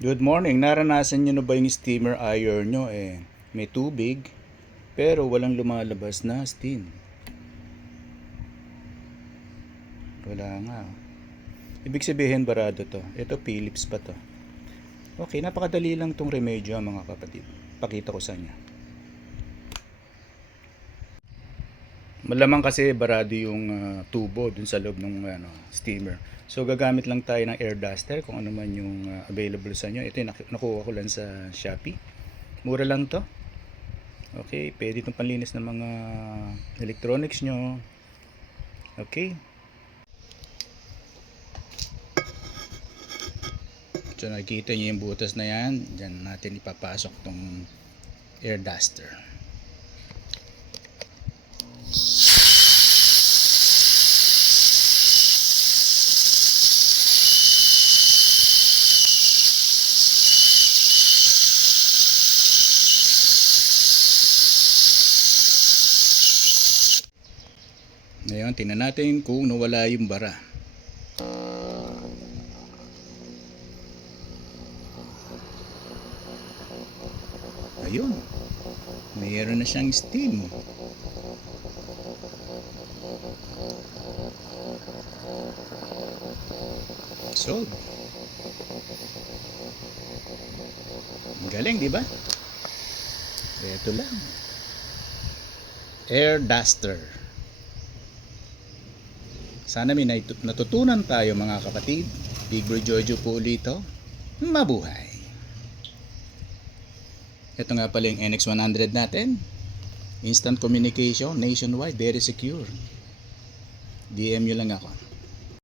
Good morning. Naranasan nyo na ba yung steamer iron nyo may tubig pero walang lumalabas na steam? Wala nga. Ibig sabihin barado to. Ito Philips pa to. Okay, napakadali lang tong remedyo mga kapatid. Pakita ko sa inyo. Malamang kasi barado yung tubo dun sa loob ng steamer. So gagamit lang tayo ng air duster kung ano man yung available sa inyo. Ito yung nakuha ko lang sa Shopee. Mura lang to. Okay, pwede itong panlinis ng mga electronics nyo. Okay. So nakikita nyo yung butas na yan. Diyan natin ipapasok tong air duster. Ngayon, tingnan natin kung nawala yung bara. Ayun. Mayroon na siyang steam. So, galing, di ba? Ito lang. Air duster. Sana may natutunan tayo mga kapatid. Big Bro Jojo po ulit ito. Mabuhay. Ito nga pala yung NX100 natin. Instant communication, nationwide, very secure. DM nyo lang ako.